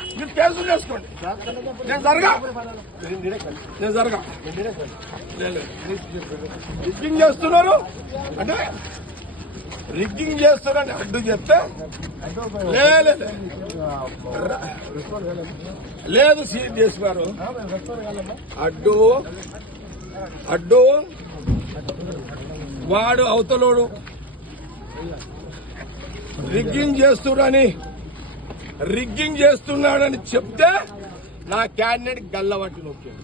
మీరు కేసులు చేసుకోండి. నేను జరగా రిగ్గింగ్ చేస్తున్నారు అంటే రిగ్గింగ్ చేస్తున్నారని అడ్డు చెప్తే లేదు సిఎస్ గారు అడ్డు వాడు అవతలోడు రిగ్గింగ్ చేస్తున్నాడని చెప్తే నా క్యాండిడేట్ గల్లబట్టి నొక్కాడు.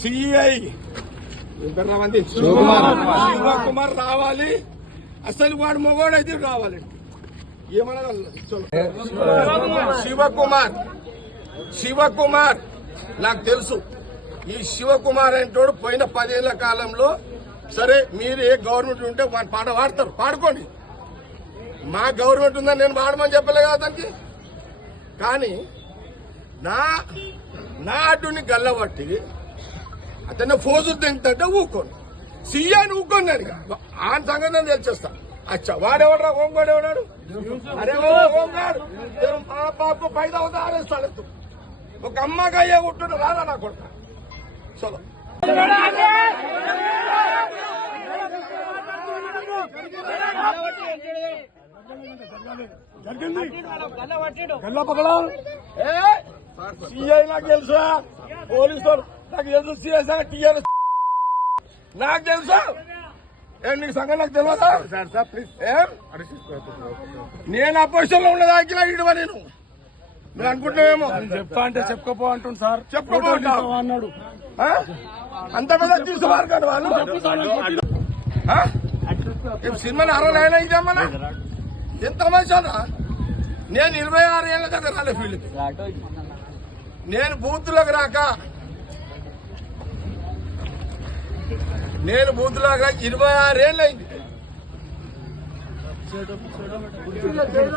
సిఐ శివకుమార్ రావాలి. అసలు వాడు మగవాడైతే రావాలి. ఏమన్నా శివకుమార్ నాకు తెలుసు. ఈ శివకుమార్ అంటోడు పోయిన 10 ఏళ్ల కాలంలో సరే మీరు ఏ గవర్నమెంట్ ఉంటే వాడి పాట పాడతారు, పాడుకోండి. మా గవర్నమెంట్ ఉందని నేను పాడమని చెప్పలే కదా అతనికి. కానీ నా అడ్డుని గల్లబట్టి అతన్ని ఫోజులు తింటే ఊకోండి. సీఎని ఊకోండి. నేను ఆయన సంగతి నేను తెలిచేస్తా. అచ్చా వాడెవడరా హోంగాడు ఎవడాడు? అరే హోంగాడు మా బాబు 5 అవుతా ఆరేస్తాడు. ఒక అమ్మగా అయ్యే ఉంటుండే రాదా నా కొడుక. చలో సిఐ నాకు తెలుసా, పోలీసు నాకు తెలుసు, సిఐ టీఆర్ఎస్ నాకు తెలుసా. నీకు సంగతి నాకు తెలియదా? నేను అపోజిషన్ లో ఉన్నదాకినా ఇడవ నేను మీరు అనుకుంటున్నామేమో. చెప్తా అంటే చెప్పుకోపో అంటుంది సార్. చెప్పుకోపో అన్నాడు. అంత పెద్ద తీసుకోవాలి కదా వాళ్ళు. సినిమాని 60 ఇదేమన్నా ఎంత మంచిదా. నేను 26 ఏళ్ళ కదా రాలే ఫీల్డ్కి. నేను బూత్లోకి రాక 26 ఏళ్ళు అయింది.